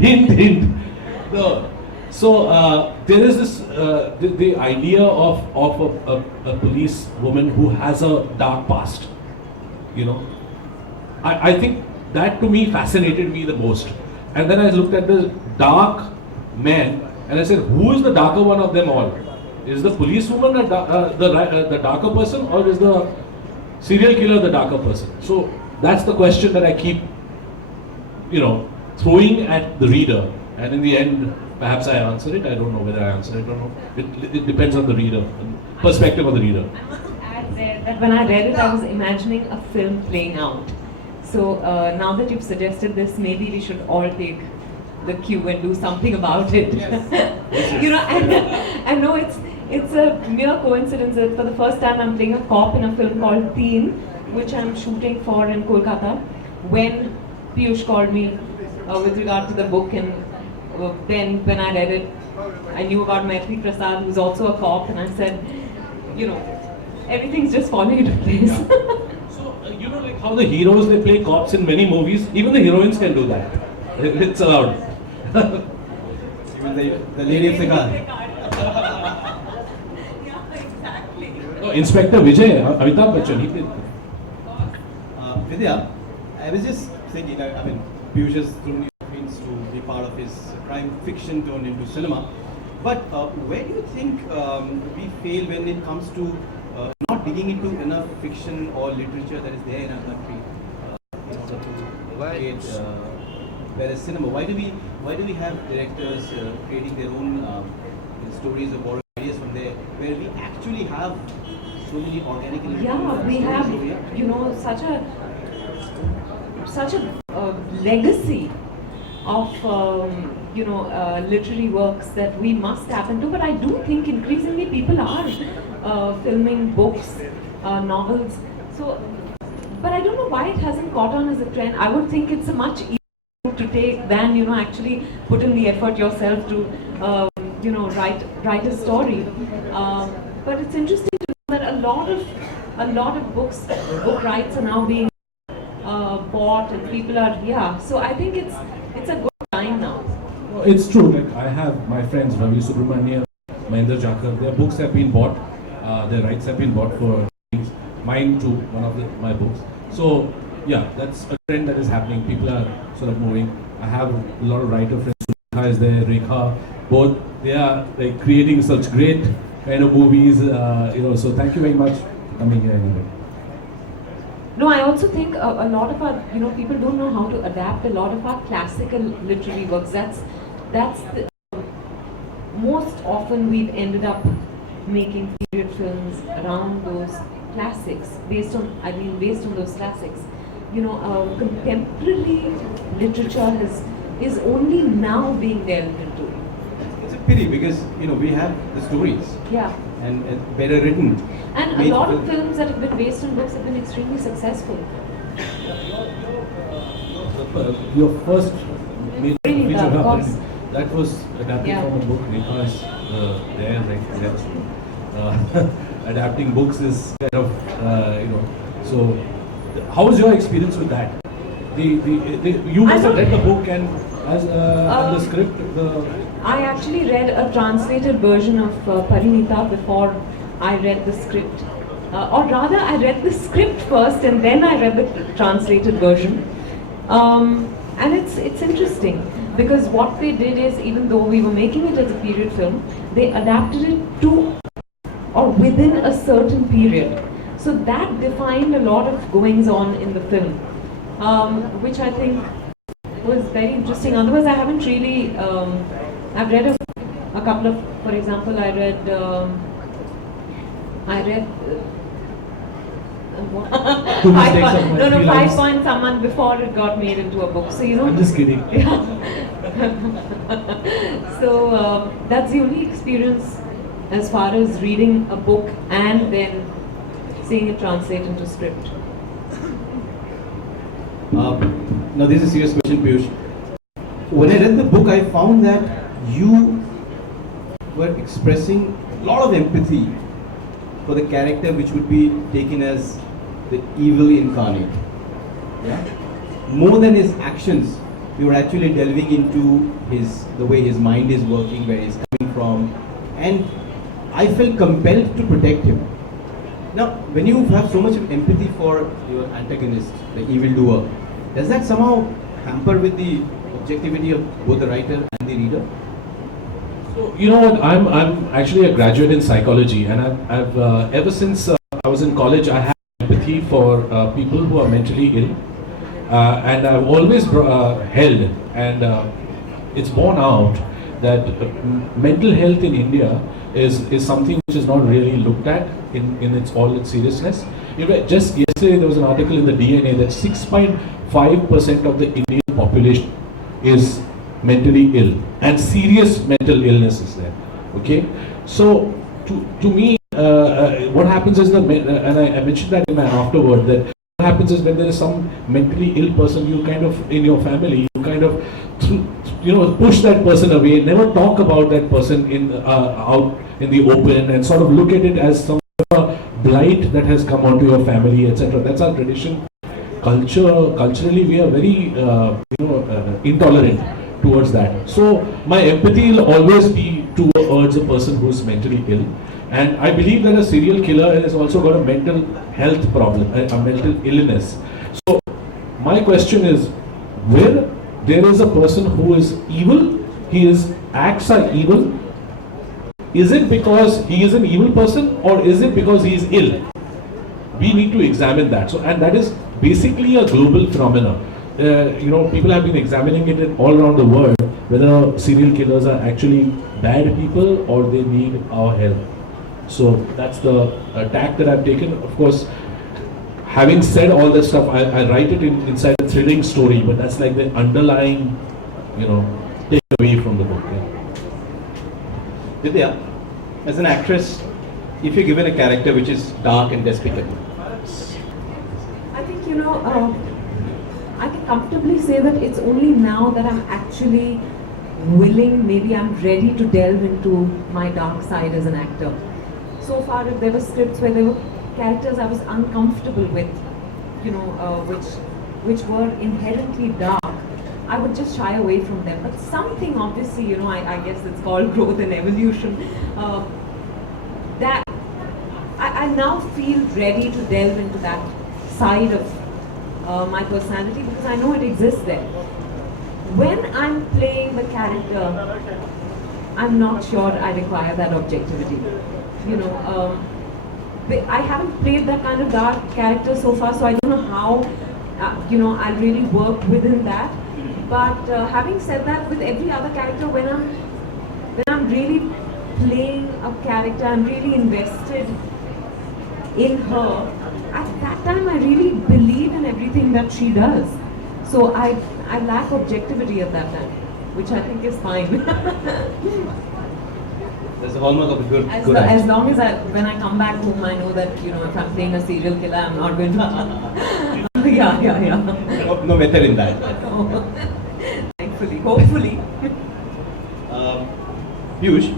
hint, hint. No. So there is this the idea of a police woman who has a dark past. You know, I think that to me fascinated me the most. And then I looked at the dark man and I said, who is the darker one of them all? Is the policewoman the darker person, or is the serial killer the darker person? So that's the question that I keep, throwing at the reader. And in the end, perhaps I answer it. I don't know whether I answer it or not. It depends on the reader, perspective of the reader. I must add there that when I read it, I was imagining a film playing out. So now that you've suggested this, maybe we should all take the cue and do something about it. Yes. I know it's a mere coincidence that for the first time I'm playing a cop in a film called Teen, which I'm shooting for in Kolkata. When Piyush called me with regard to the book, and then when I read it, I knew about Maitri Prasad, who's also a cop, and I said, everything's just falling into place. Yeah. So, like how the heroes, they play cops in many movies, even the heroines can do that. It's allowed. Even the lady of the car. Yeah, exactly. Oh, Inspector Vijay, Amitabh Bachchan, he did. Vidhya, I was just thinking, Piyush has thrown you means to be part of his crime fiction turned into cinema. But where do you think we fail when it comes to not digging into enough fiction or literature that is there in our country in order to create better cinema? Why do we have directors creating their own stories or borrowing ideas from there, where we actually have so many organic? Yeah, we have such a legacy of literary works that we must tap into. But I do think increasingly people are filming books, novels. So, but I don't know why it hasn't caught on as a trend. I would think it's a much easier route to take than actually put in the effort yourself to write a story. But it's interesting to know that a lot of book rights are now being bought, and people are so I think it's a good time now. It's true. Like I have my friends Ravi Subramanian, Mahendra Jakar. Their books have been bought. Their rights have been bought for things. Mine too. One of my books. So yeah, that's a trend that is happening. People are sort of moving. I have a lot of writer friends. Rekha is there. Rekha. Both they are like creating such great kind of movies. So thank you very much for coming here anyway. No, I also think a lot of our, people don't know how to adapt a lot of our classical literary works. That's the, most often we've ended up making period films around those classics, based on those classics. Contemporary literature is only now being delved into. It's a pity because we have the stories. Yeah. And better written. And a lot of films that have been based on books have been extremely successful. Your first major feature, of course. that was adapted from a book. Rekha is there, like yes. Adapting books is kind of So, how was your experience with that? You must have read the book and the script. I actually read a translated version of Parinita before I read the script. Or rather, I read the script first and then I read the translated version. And it's interesting because what they did is, even though we were making it as a period film, they adapted it to or within a certain period. So that defined a lot of goings on in the film, which I think was very interesting. Otherwise, I haven't really. I've read a couple of, for example, I read 5 Point Someone before it got made into a book. So I'm just kidding. Yeah. So that's the only experience as far as reading a book and then seeing it translate into script. Now this is a serious question, Piyush. When I read the book, I found that you were expressing a lot of empathy for the character which would be taken as the evil incarnate. Yeah? More than his actions, we were actually delving into the way his mind is working, where he's coming from, and I felt compelled to protect him. Now, when you have so much of empathy for your antagonist, the evildoer, does that somehow hamper with the objectivity of both the writer and the reader? So, you know what, I'm actually a graduate in psychology, and I've ever since I was in college, I have empathy for people who are mentally ill, and I've always held, and it's borne out that mental health in India is something which is not really looked at in its seriousness. Just yesterday there was an article in the DNA that 6.5% of the Indian population is mentally ill, and serious mental illness is there. Okay, so to me, what happens is and I mentioned that in my afterword, that what happens is when there is some mentally ill person, you kind of in your family, you kind of push that person away, never talk about that person out in the open, and sort of look at it as some of a blight that has come onto your family, etc. That's our tradition. Culturally, we are very intolerant towards that. So my empathy will always be towards a person who's mentally ill, and I believe that a serial killer has also got a mental health problem, a mental illness. So my question is, where there is a person who is evil, his acts are evil, is it because he is an evil person, or is it because he is ill? We need to examine that. So, and that is basically a global phenomenon. People have been examining it all around the world, whether serial killers are actually bad people or they need our help. So that's the tack that I've taken. Of course, having said all that stuff, I write it inside a thrilling story, but that's like the underlying, take away from the book. Yeah. Vidhya, as an actress, if you're given a character which is dark and despicable, I think, I can comfortably say that it's only now that I'm actually willing, maybe I'm ready to delve into my dark side as an actor. So far, if there were scripts where there were characters I was uncomfortable with, which were inherently dark, I would just shy away from them. But something, obviously, I guess it's called growth and evolution, that I now feel ready to delve into that side of my personality, because I know it exists there. When I'm playing the character, I'm not sure I require that objectivity. I haven't played that kind of dark character so far, so I don't know how, I'll really work within that. But having said that, with every other character, when I'm really playing a character, I'm really invested in her. At that time, I really believe in everything that she does. So I lack objectivity at that time, which I think is fine. There's a hallmark of a good as long as when I come back home, I know that, if I'm playing a serial killer, I'm not going to... yeah. No method in that. No. Thankfully, hopefully. Piyush,